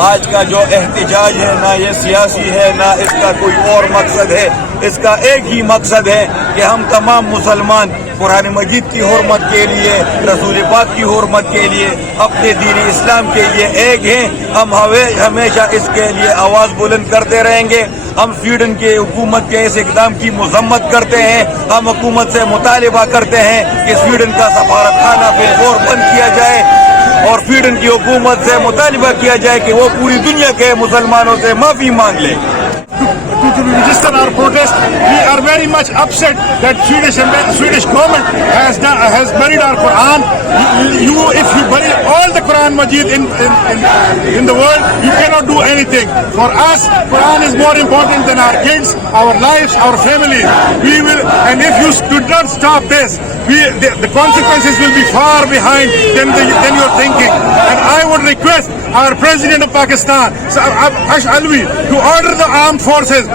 آج کا جو احتجاج ہے نہ یہ سیاسی ہے نہ اس کا کوئی اور مقصد ہے، اس کا ایک ہی مقصد ہے کہ ہم تمام مسلمان قرآن مجید کی حرمت کے لیے، رسول پاک کی حرمت کے لیے، اپنے دین اسلام کے لیے ایک ہیں۔ ہم ہمیشہ اس کے لیے آواز بلند کرتے رہیں گے۔ ہم سویڈن کی حکومت کے اس اقدام کی مذمت کرتے ہیں۔ ہم حکومت سے مطالبہ کرتے ہیں کہ سویڈن کا سفارت خانہ بالفور بند کیا جائے اور سویڈن کی حکومت سے مطالبہ کیا جائے کہ وہ پوری دنیا کے مسلمانوں سے معافی مانگ لے۔ To register our protest, we are very much upset that Swedish government has buried our Quran. If you bury all the Quran Majid in the world, you cannot do anything. For us, Quran is more important than our kids, our lives, our families. And if you do not stop this, the consequences will be far behind than you're thinking. And I would request our President of Pakistan, Ash Alvi, to order the armed forces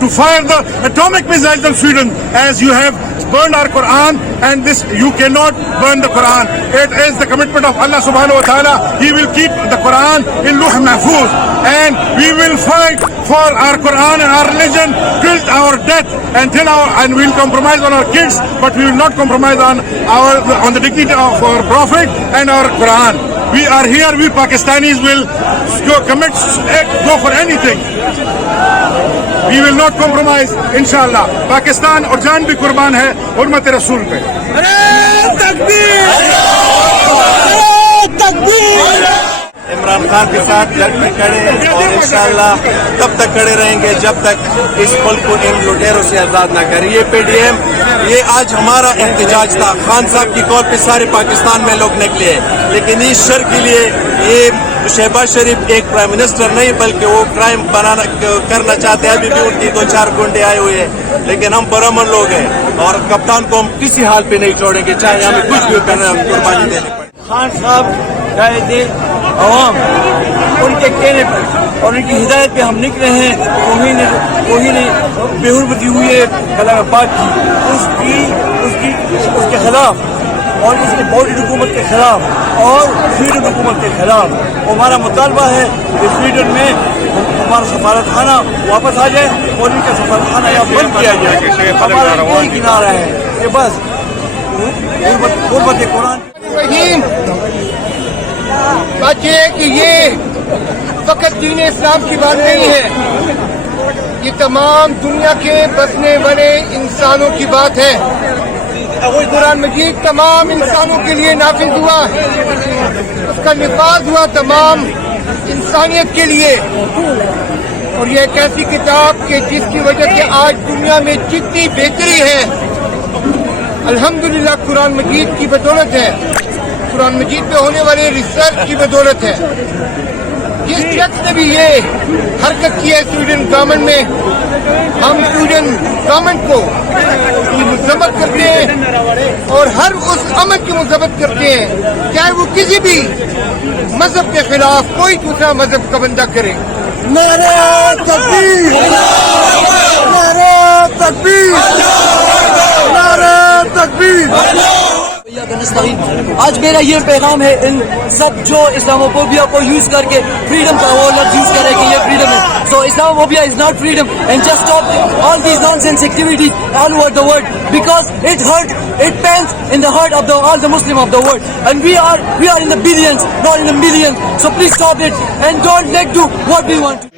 to fire the atomic missiles on Sweden, as you have burned our Quran, and this you cannot burn the Quran. It is the commitment of Allah subhanahu wa ta'ala. He will keep the Quran in Luh Mahfuz, and we will fight for our Quran and our religion till our death, and we will compromise on our kids, but we will not compromise on the dignity of our Prophet and our Quran. We are here, we Pakistanis will go for anything. We will not compromise, inshallah. Pakistan اور جان بھی قربان ہے حرمت رسول پہ۔ عمران خان کے ساتھ جنگ میں کھڑے ہیں اور انشاءاللہ تب تک کھڑے رہیں گے جب تک اس ملک کو ان لٹیروں سے آزاد نہ کرے۔ یہ پی ڈی ایم، یہ آج ہمارا احتجاج تھا، خان صاحب کی کال پہ سارے پاکستان میں لوگ نکلے ہیں، لیکن اس شر کے لیے یہ شہباز شریف ایک پرائم منسٹر نہیں بلکہ وہ کرائم کرنا چاہتے ہیں۔ ابھی بھی ان کی 2-4 گنڈے آئے ہوئے ہیں، لیکن ہم پرامن لوگ ہیں اور کپتان کو ہم کسی حال پہ نہیں چھوڑیں گے، چاہے ہمیں کچھ بھی کرنا قربانی دینے پڑے۔ خان صاحب قائد عوام، ان کے کہنے پر اور ان کی ہدایت پہ ہم نکلے ہیں۔ وہی نے بے حرمتی ہوئی ہے کلام پاک کی، اس کے خلاف اور اس کی باڈی حکومت کے خلاف اور سویڈن حکومت کے خلاف ہمارا مطالبہ ہے کہ سویڈن میں ہمارا سفارت خانہ واپس آ جائے اور ان کا سفارت خانہ یہاں بند کیا جائے۔ ہمارا کوئی کنارہ ہے کہ بس غربت قرآن۔ بات یہ ہے کہ یہ فقط دین اسلام کی بات نہیں ہے، یہ تمام دنیا کے بسنے والے انسانوں کی بات ہے۔ قرآن مجید تمام انسانوں کے لیے نافذ ہوا، اس کا نفاذ ہوا تمام انسانیت کے لیے، اور یہ ایک ایسی کتاب کہ جس کی وجہ سے آج دنیا میں جتنی بہتری ہے الحمدللہ قرآن مجید کی بدولت ہے، قرآن مجید پہ ہونے والے ریسرچ کی بدولت ہے۔ جس شخص نے بھی یہ حرکت کی ہے سویڈن گورنمنٹ میں، ہم سویڈن گورنمنٹ کو کی مذمت کرتے ہیں اور ہر اس عمل کی مذمت کرتے ہیں چاہے وہ کسی بھی مذہب کے خلاف کوئی دوسرا مذہب کا بندہ کرے۔ نعرہ تکبیر، نعرہ تکبیر، نعرہ تکبیر۔ آج میرا یہ پیغام ہے ان سب جو اسلاموفوبیا کو یوز کر کے فریڈم کا وہ لفظ یوز کرے کہ یہ فریڈم ہے، so Islamophobia is not freedom, and just stop all these nonsense activities all over the world because it pains in the heart of all the Muslim of the world, and we are in the billions, not in the millions, so please stop it and don't let do what we want to.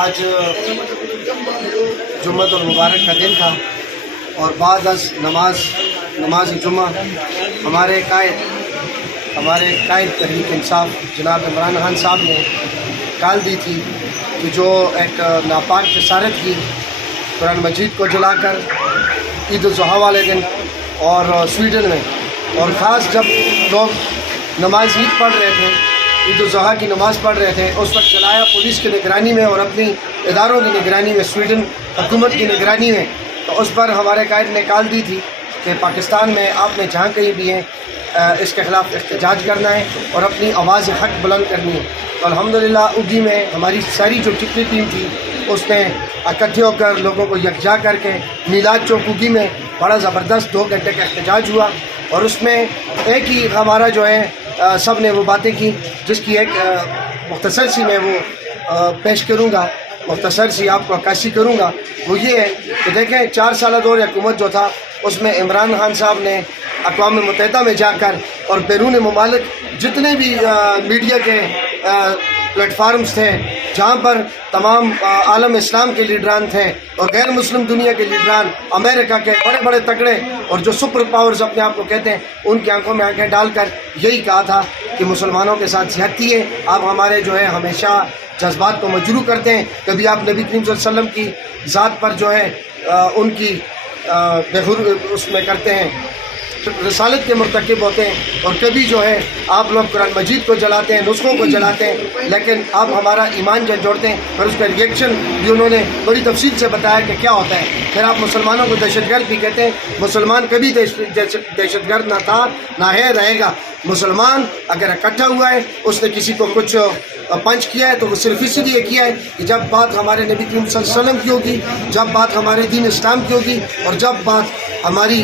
آج جمعۃ المبارک کا دن تھا اور بعد از نماز نماز جمعہ ہمارے قائد تحریک انصاف جناب عمران خان صاحب نے کال دی تھی کہ جو ایک ناپاک جسارت کی قرآن مجید کو جلا کر عید الاضحیٰ والے دن اور سویڈن میں، اور خاص جب لوگ نماز عید پڑھ رہے تھے، عید الاضحیٰ کی نماز پڑھ رہے تھے، اس وقت جلایا پولیس کی نگرانی میں اور اپنی اداروں کی نگرانی میں، سویڈن حکومت کی نگرانی میں۔ تو اس پر ہمارے قائد نے کال دی تھی کہ پاکستان میں آپ نے جہاں کہیں بھی ہیں اس کے خلاف احتجاج کرنا ہے اور اپنی آواز حق بلند کرنی ہے۔ تو الحمدللہ اگی میں ہماری ساری جو جتنی ٹیم تھی اس نے اکٹھے ہو کر لوگوں کو یکجا کر کے میلاد چوک اگی میں بڑا زبردست 2 گھنٹے کا احتجاج ہوا، اور اس میں ایک ہی ہمارا جو ہے سب نے وہ باتیں کی، جس کی ایک مختصر سی میں وہ پیش کروں گا، مختصر سی آپ کو عکاسی کروں گا۔ وہ یہ ہے کہ دیکھیں 4 سالہ دور حکومت جو تھا اس میں عمران خان صاحب نے اقوام متحدہ میں جا کر اور بیرون ممالک جتنے بھی میڈیا کے پلیٹ فارمز تھے جہاں پر تمام عالم اسلام کے لیڈران تھے اور غیر مسلم دنیا کے لیڈران، امریکہ کے بڑے بڑے تگڑے اور جو سپر پاورز اپنے آپ کو کہتے ہیں، ان کی آنکھوں میں آنکھیں ڈال کر یہی کہا تھا کہ مسلمانوں کے ساتھ زیادتی ہے، آپ ہمارے جو ہے ہمیشہ جذبات کو مجروح کرتے ہیں، کبھی آپ نبی کریم صلی اللہ علیہ وسلم کی ذات پر جو ہے ان کی اس میں کرتے ہیں، رسالت کے مرتکب ہوتے ہیں، اور کبھی جو ہے آپ لوگ قرآن مجید کو جلاتے ہیں، نسخوں کو جلاتے ہیں، لیکن آپ ہمارا ایمان جوڑتے ہیں۔ اور اس کا ریئیکشن بھی انہوں نے بڑی تفصیل سے بتایا کہ کیا ہوتا ہے۔ پھر آپ مسلمانوں کو دہشت گرد بھی کہتے ہیں، مسلمان کبھی دہشت گرد نہ تھا نہ ہے، رہے گا۔ مسلمان اگر اکٹھا ہوا ہے، اس نے کسی کو کچھ پنچ کیا ہے تو وہ صرف اسی لیے کیا ہے کہ جب بات ہمارے نبی کریم صلی اللہ علیہ وسلم کی ہوگی، جب بات ہمارے دین اسلام کی ہوگی، اور جب بات ہماری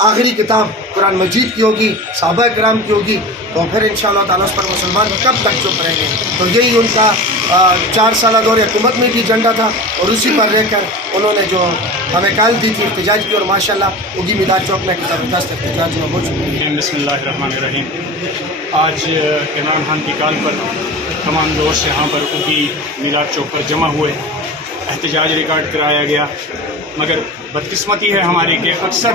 آخری کتاب قرآن مجید کی ہوگی، صحابہ کرام کی ہوگی، تو پھر انشاءاللہ تعالیٰ اس پر مسلمان کب تک چپ رہیں گے۔ تو یہی ان کا 4 سالہ دور حکومت میں بھی ایجنڈا تھا، اور اسی پر رہ کر انہوں نے جو ہمیں کال دی تھی احتجاج کی، اور ماشاءاللہ اگی میلاد چوک میں زبردست احتجاج ہوا۔ بہت شکریہ۔ بسم اللہ الرحمن الرحیم۔ آج عمران خان کی کال پر تمام دوست یہاں پر اگی میلاد چوک پر جمع ہوئے، احتجاج ریکارڈ کرایا گیا، مگر بدقسمتی ہے ہماری کہ اکثر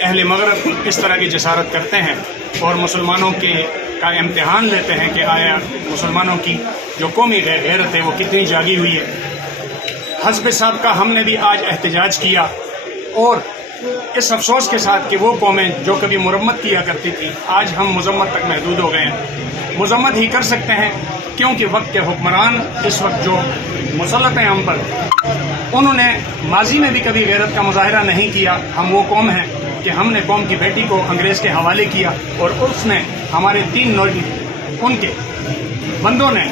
اہل مغرب اس طرح کی جسارت کرتے ہیں اور مسلمانوں کا امتحان لیتے ہیں کہ آیا مسلمانوں کی جو قومی غیرت ہے وہ کتنی جاگی ہوئی ہے۔ حزب صاحب کا ہم نے بھی آج احتجاج کیا، اور اس افسوس کے ساتھ کہ وہ قومیں جو کبھی مرمت کیا کرتی تھی آج ہم مذمت تک محدود ہو گئے ہیں۔ مذمت ہی کر سکتے ہیں کیونکہ وقت کے حکمران اس وقت جو مسلط ہیں ہم پر، انہوں نے ماضی میں بھی کبھی غیرت کا مظاہرہ نہیں کیا۔ ہم وہ قوم ہیں کہ ہم نے قوم کی بیٹی کو انگریز کے حوالے کیا، اور اس نے ہمارے 3 ان کے بندوں نے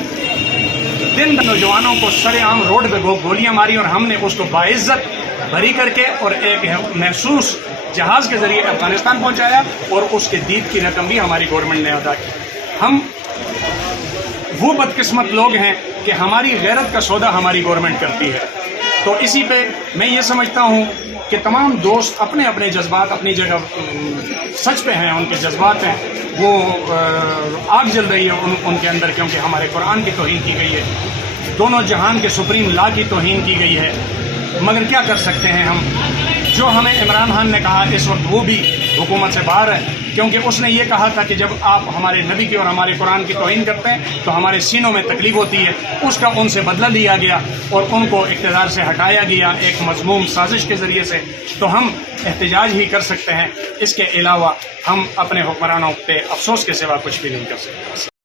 3 نوجوانوں کو سر عام روڈ پہ گولیاں ماری، اور ہم نے اس کو باعزت بری کر کے اور ایک محسوس جہاز کے ذریعے افغانستان پہنچایا، اور اس کے دید کی رقم بھی ہماری گورنمنٹ نے ادا کی۔ ہم وہ بدقسمت لوگ ہیں کہ ہماری غیرت کا سودا ہماری گورنمنٹ کرتی ہے۔ تو اسی پہ میں یہ سمجھتا ہوں کہ تمام دوست اپنے اپنے جذبات اپنی جگہ سچ پہ ہیں، ان کے جذبات ہیں، وہ آگ جل رہی ہے ان کے اندر، کیونکہ ہمارے قرآن کی توہین کی گئی ہے، دونوں جہان کے سپریم لا کی توہین کی گئی ہے۔ مگر کیا کر سکتے ہیں ہم؟ جو ہمیں عمران خان نے کہا اس وقت وہ بھی حکومت سے باہر ہے، کیونکہ اس نے یہ کہا تھا کہ جب آپ ہمارے نبی کی اور ہمارے قرآن کی توہین کرتے ہیں تو ہمارے سینوں میں تکلیف ہوتی ہے۔ اس کا ان سے بدلہ لیا گیا اور ان کو اقتدار سے ہٹایا گیا ایک مذموم سازش کے ذریعے سے۔ تو ہم احتجاج ہی کر سکتے ہیں، اس کے علاوہ ہم اپنے حکمرانوں پہ افسوس کے سوا کچھ بھی نہیں کر سکتے۔